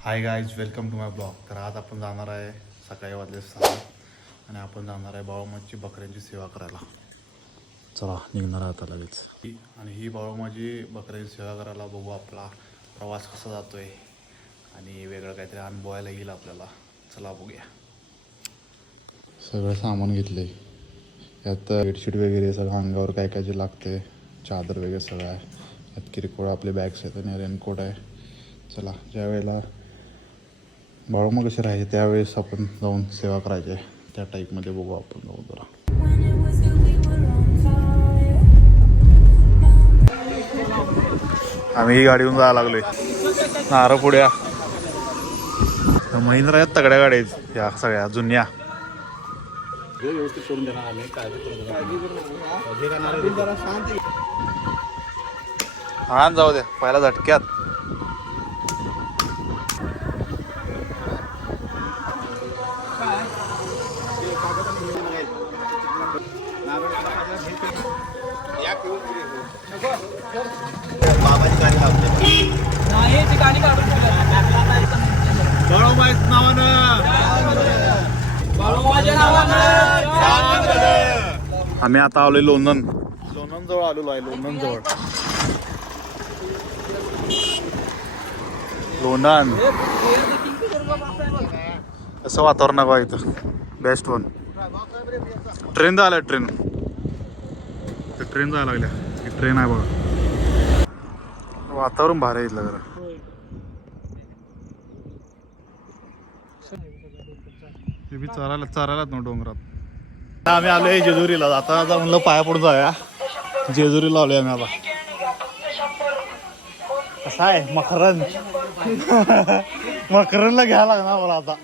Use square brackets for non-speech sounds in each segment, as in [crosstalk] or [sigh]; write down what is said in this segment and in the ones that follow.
Hi guys welcome to my blog तर आज आपण जाणार आहे सकाळी वाजले सहा आणि आपण जाणार आहे बाळूमाची बकऱ्यांची सेवा करायला. चला निघणार आता लगेच. आणि ही बाळूमाची बकऱ्यांची सेवा करायला बघू आपला प्रवास कसा जातोय आणि वेगळं काहीतरी अनुभवायला येईल आपल्याला. चला बघूया. सगळं सामान घेतले यात बेडशीट वगैरे सगळं अंगावर काय काय जे लागते चादर वगैरे सगळं आहे. यात किरकोळ आपले बॅग्स आहेत आणि रेनकोट आहे. चला ज्या वेळेला बाळूमा कसे राहायचे? त्यावेळेस आपण जाऊन सेवा करायची. आहे त्या टाईपमध्ये बघू आपण जाऊ जरा. आम्ही ही गाडी घेऊन जायला लागलोय. नारळ पुढ्या महिंद्रा आहेत तगड्या गाड्या आहेत या सगळ्या जुन्या. हा जाऊ द्या पहिला झटक्यात. आम्ही आता आलोय लोणंद. लोणंद जवळ आलेलो आहे लोणंद जवळ लोणंद. असं वातावरण आहे बघा इथं? बेस्ट वन ट्रेन जायला ट्रेन ट्रेन जायला लागल्या. ही ट्रेन आहे बघा. वातावरण भारी इथलं जरा. हे बी चारायला चारायलाच ना डोंगरात. आम्ही आलोय जेजुरीला. आता आता म्हणलं पाया पडून जाऊया. जेजुरीला आलोय आम्ही आता. कसा आहे? मकरन मकरनला घ्यायला लागणार मला आता.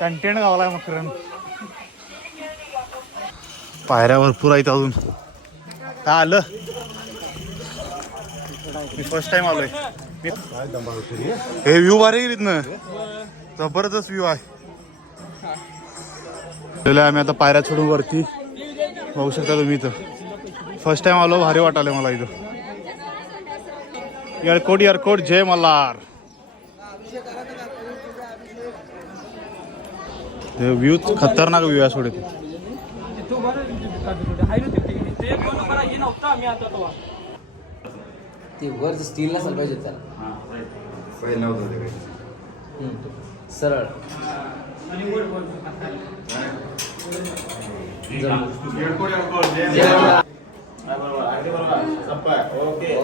कंटेंट आहे मकरन पायऱ्या भरपूर आहेत अजून. काय आलं. मी फर्स्ट टाइम आलोय. हे व्ह्यू भारी आहे ना जबरदस्त व्ह्यू आहे. गेलोय आम्ही आता पायऱ्या सोडून वरती बघू शकता तुम्ही इथं. फर्स्ट टाइम आलो भारी वाटाले मला इथं. एअरकोट एअरकोट जय मल्हार. व्ह्यू खतरनाक व्ह्यू आहे सोडे ते वर स्टीलला. सरळ.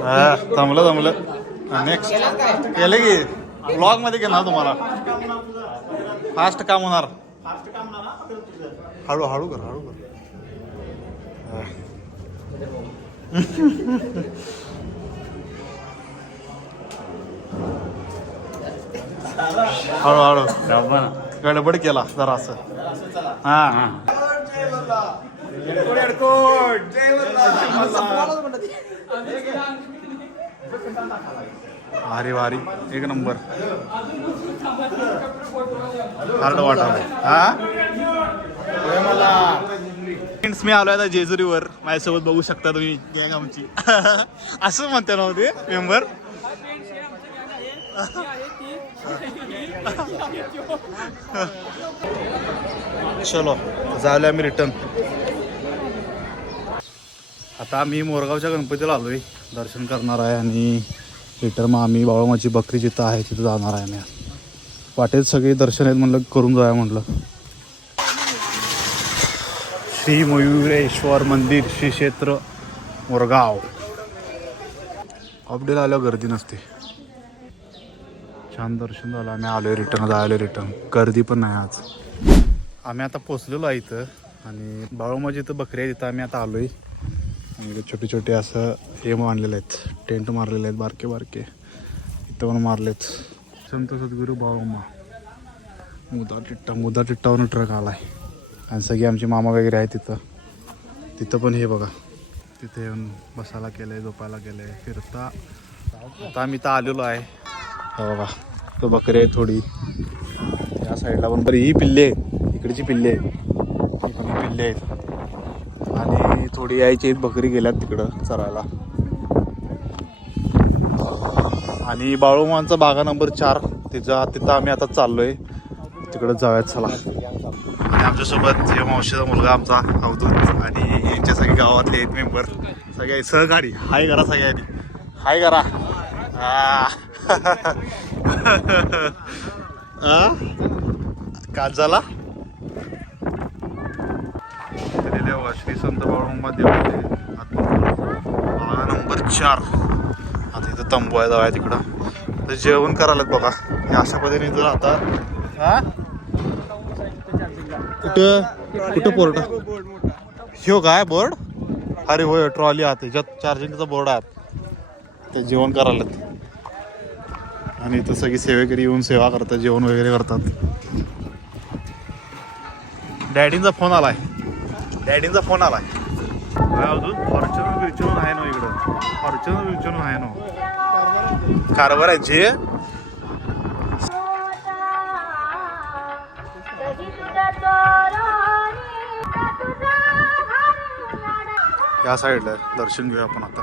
हा थांबलं थांबलं. नेक्स्ट केलं की ब्लॉगमध्ये ना तुम्हाला. फास्ट काम होणार. हळू हळू कर हळू कर. हळू हळू. गडबड केला जरा असं. हा. भारी भारी. एक नंबर. हार्ड वाटा. हा? फ्रेंड्स मी आलो आता जेजुरीवर. माझ्यासोबत बघू शकता तुम्ही गँग आमची. [laughs] असं म्हणते ना हो ते मेंबर चलो झालं आम्ही रिटर्न आता आम्ही मोरगावच्या गणपतीला आलोय. दर्शन करणार आहे आणि रिटर्न मग आम्ही बाळूमाची बकरी जिथं आहे तिथं जाणार आहे आम्ही. वाटेत सगळे दर्शन आहेत म्हणलं करून जाऊया म्हटलं श्री मयुरेश्वर मंदिर श्री क्षेत्र मोरगाव. अपडेट आल्यावर गर्दी नसते. छान दर्शन झालं. आम्ही आलोय रिटर्न जायला रिटर्न गर्दी पण नाही आज. आम्ही आता पोचलेलो आहे इथं आणि बाळूमाजी इथं बकरी आहे तिथं आम्ही आता आलोय. आहे छोटे छोटे असं हे मांडलेले आहेत टेंट मारलेले आहेत बारके बारके. इथं पण मारलेत. संत सद्गुरू बाळूमा मुदा टिट्टा मुदा टिट्टावरून ट्रक आलाय. आणि सगळे आमचे मामा वगैरे आहेत तिथं तिथं पण हे बघा. तिथे येऊन बसायला केलंय झोपायला केलंय फिरता. आता आम्ही तर आलेलो आहे. हो बाबा तो बकरी आहे थोडी. या साईडला पण बरी ही पिल्ले आहेत. इकडची पिल्ले आहेत. ही पण पिल्ले आहेत. आणि थोडी यायची आहेत बकरी गेल्यात तिकडं चरायला. आणि बाळूमानचा बागा नंबर चार. तिचा तिथं आम्ही आता चाललोय. तिकडं जाऊयात चला. आणि आमच्यासोबत जे मावशीचा मुलगा आमचा अवधूत आणि यांच्या सगळे गावातले एक मेंबर. सगळे सहकारी. हाय करा सगळ्यांनी. हाय करा [laughs] [laughs] आ. झाला? तरी बघा श्री संत बाळूंबा देवाचे नंबर चार. आता इथं तंबू आहे आहे तिकडं. तर जेवण करायला बघा. हे अशा पद्धतीने जर आता हा कुठं? कुठं बोर्ड? हो काय बोर्ड? अरे होय ट्रॉली आहे त्याच्यात चार्जिंगचा बोर्ड आहे. ते जेवण करायला आणि इथं सगळी सेवेकरी येऊन सेवा करतात जेवण वगैरे करतात. डॅडींचा फोन आलाय. डॅडींचा फोन आलाय. अजून फॉर्च्युनर बिर्च्युनर आहे ना इकडं. फॉर्च्युनर बिर्च्युनर आहे ना. कारभार आहे जे. या साईडला. दर्शन घेऊया आपण आता.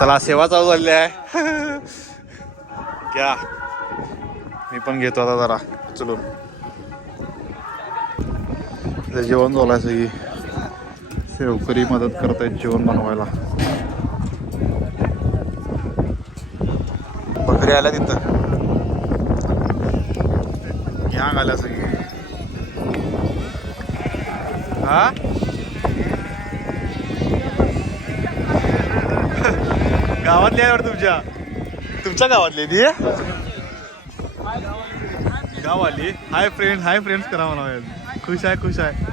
चला सेवा चालू झालेली आहे. घ्या मी पण घेतो आता जरा चलून जेवण झालं आहे सगळी. शेवकरी मदत करतायत जेवण बनवायला. बकरी आल्या तिथं. घ्या आल्या सगळी. हा? गावातली आहे तुमच्या? तुमच्या गावातली ती? गावाली हाय फ्रेंड हाय फ्रेंड्स करा मला खुश आहे खुश आहे.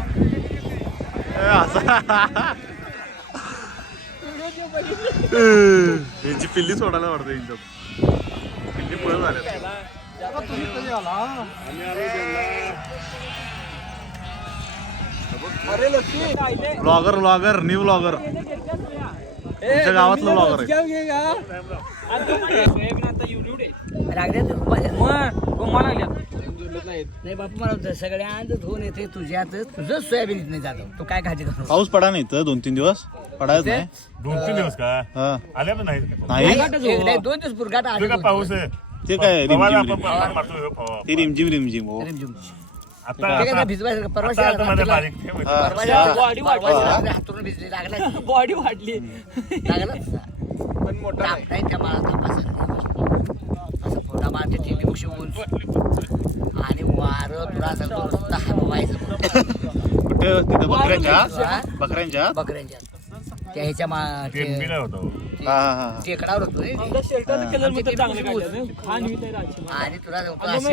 असा. यांची पिल्ली सोडायला वाटतं यांच्यात. पिल्ली पळत झाल्या ब्लॉगर ब्लॉगर न्यू ब्लॉगर तुमच्या गावातलं ब्लॉगर आहे. नाही बापू मला होतं सगळ्यांत धुवून येते तुझ्यात. तुझं सोयाबीन नाही जातो. तू काय पाऊस पडा नाही तर दोन तीन दिवस. पडायच नाही. दोन तीन दिवस का हा. आल्या पण नाही. नाही नाही, दोन दिवस पुरगाट आले तुझं का पाऊस आहे? ते काय पवायला रिमझिम रिमझिम. ते रिमझिम रिमझिम हो. आता ते काय आता- भिजवायचं परवा आता आता मध्ये रात्रीला- बारीक ठेव. परवा. बॉडी [laughs] वाढली हातून भिजली लागला बॉडी वाढली. लागला? पण मोठा नाही. त्या मला असं फोटा मारते ती दिवशी ऊन. आणि वारं तुला सांगतो नुसतं हलवायचं कुठं? तिथं बकऱ्यांच्या? बकऱ्यांच्या? बकऱ्यांच्या. त्या ह्याच्या मा ते होतो. हा हा हा. टेकडावर होतो रे. आणि तुला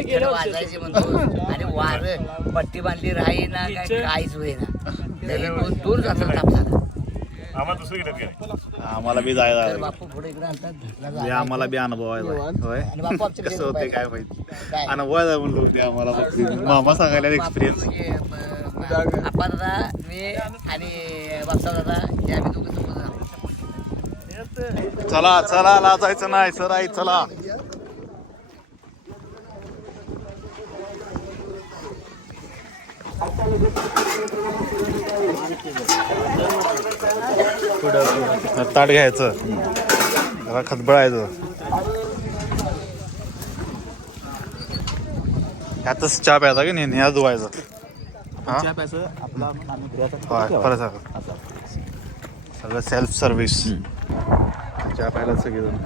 खेळ वाजायची म्हणतो. आणि वार पट्टी बांधली राही ना काय काहीच होईना दोन दूर जातात कापसाला आम्हाला दुसरं घेतात काय आम्हाला बी तर जायला बापू पुढे इकडे आणतात धरला ते जायला. आम्हाला बी अनुभव आहे होय? आणि बापू आमच्या कसं होते काय माहिती? काय? अनुभव आहे म्हणलो ते आम्हाला. फक्त. मामा सांगायला बापू एक्सपिरियन्स म्हणजे, अं, आप्पा दादा मी आणि बापसा दादा हे आम्ही दोघं आहोत. चला चला लाजायचं नाही सर आई चला. ताट घ्यायचं. जरा खतबळायचं. ह्यातच चहा प्यायचा की नाही? ह्या धुवायचं. हा? सांगा. सगळं सेल्फ सर्व्हिस चहा प्यायला सगळेजण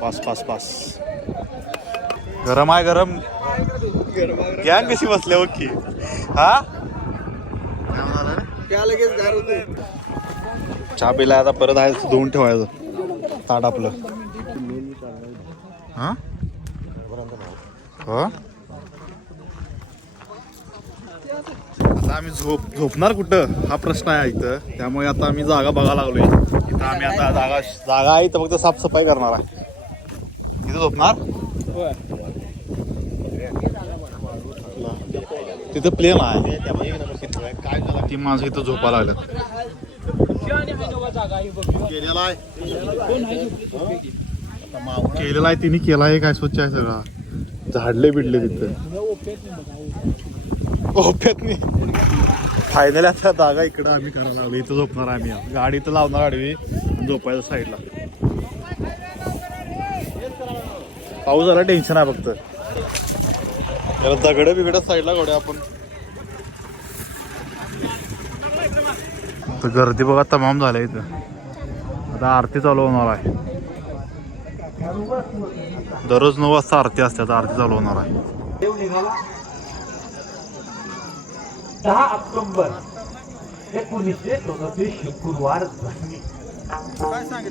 पास पास पास. गरम आहे गरम. गॅंग कशी बसले हो की? हा? काय म्हणाला रे? चहा पिला आता परत आहे धुवून ठेवायचं. ताट आपलं. हा? हो? आता आम्ही झोप झोपणार कुठं? हा प्रश्न आहे इथं. त्यामुळे आता आम्ही जागा बघायला लागलोय. इथं आम्ही आता जागा जागा आहे तर फक्त साफसफाई करणार आहे. तिथं झोपणार? तिथं प्लेन आहे. ती माणसं इथं झोपा लागलं केलेला आहे तिने केला आहे काय स्वच्छ आहे सगळा. झाडले बिडले तिथं. ओप्यात फायनल आता जागा इकडं आम्ही करायला लागलो. इथं झोपणार आम्ही. गाडी इथं लावणार आडवी आणि झोपायचं साईडला पाऊस झाला टेन्शन आहे फक्त. त्याला दगड बिगड साईडला काढूया आपण. तर गर्दी बघा तमाम झाल्या इथं. आता आरती चालू होणार आहे. दररोज नऊ वाजता आरती असते आता आरती चालू होणार आहे. दहा ऑक्टोबर एकोणीसशे चौसष्ट शुक्रवार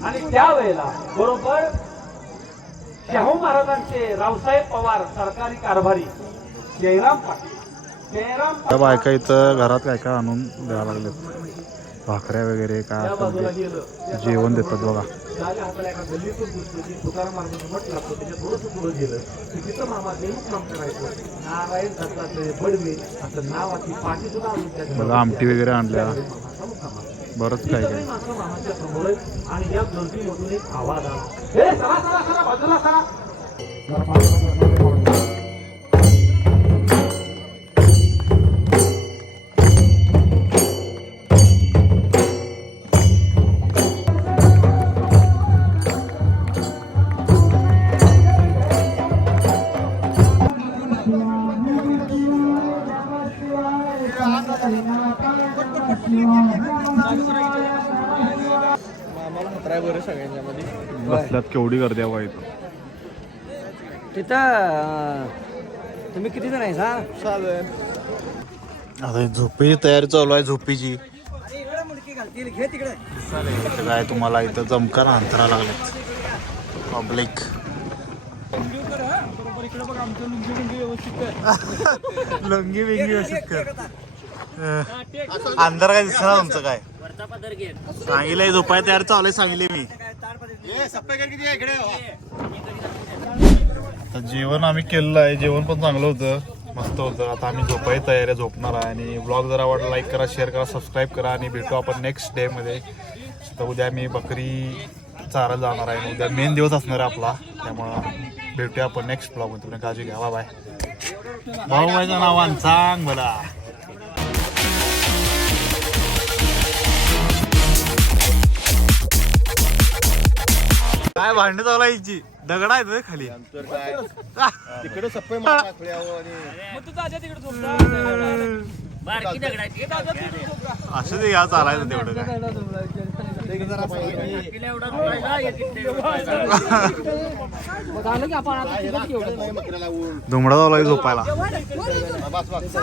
आणि त्यावेळेला बरोबर शाहू महाराजांचे रावसाहेब पवार सरकारी कारभारी जयराम पाटील. जयराम त्या बायका इथं घरात काय काय आणून द्यायला लागलेत? भाकऱ्या वगैरे काय गेलं. जेवण देतात बघा. की की बघा आमटी वगैरे आणल्या. बरंच काय आणि या गर्दीमधून एक आवाज आला. केवढी गर्दी आहे बघा इथं? तिथं तुम्ही किती जण आहे सा आता झोपेची तयारी चालू आहे झोपेची. काय तुम्हाला इथं जमका अंतरा लागलेत पब्लिक लंगी बिंगी व्यवस्थित कर. अंधार काय दिसणार तुमचं काय? सांगितलंय झोपाय तयार चालू आहे सांगितले मी. आता जेवण आम्ही केलेलं आहे. जेवण पण चांगलं होतं. मस्त होतं. आता आम्ही झोपायची तयारी आहे, झोपणार आहे. आणि ब्लॉग जर आवडला लाईक करा शेअर करा सबस्क्राईब करा आणि भेटू आपण नेक्स्ट डेमध्ये तर उद्या मी बकरी चारा जाणार आहे. आणि उद्या मेन दिवस असणार आहे आपला. त्यामुळं भेटूया आपण नेक्स्ट ब्लॉगमध्ये तुम्ही काळजी घ्या. बाय भाऊ माझं नाव सांग मला काय भांडण चालू आहे हिची? दगड आहेत रे खाली. तिकडे सप्पे [laughs] मार टाकल्यावर आणि असं ते या चालायचं तेवढं काय. मकऱ्याला ऊन धुमडा चालू आहे झोपायला बस बस.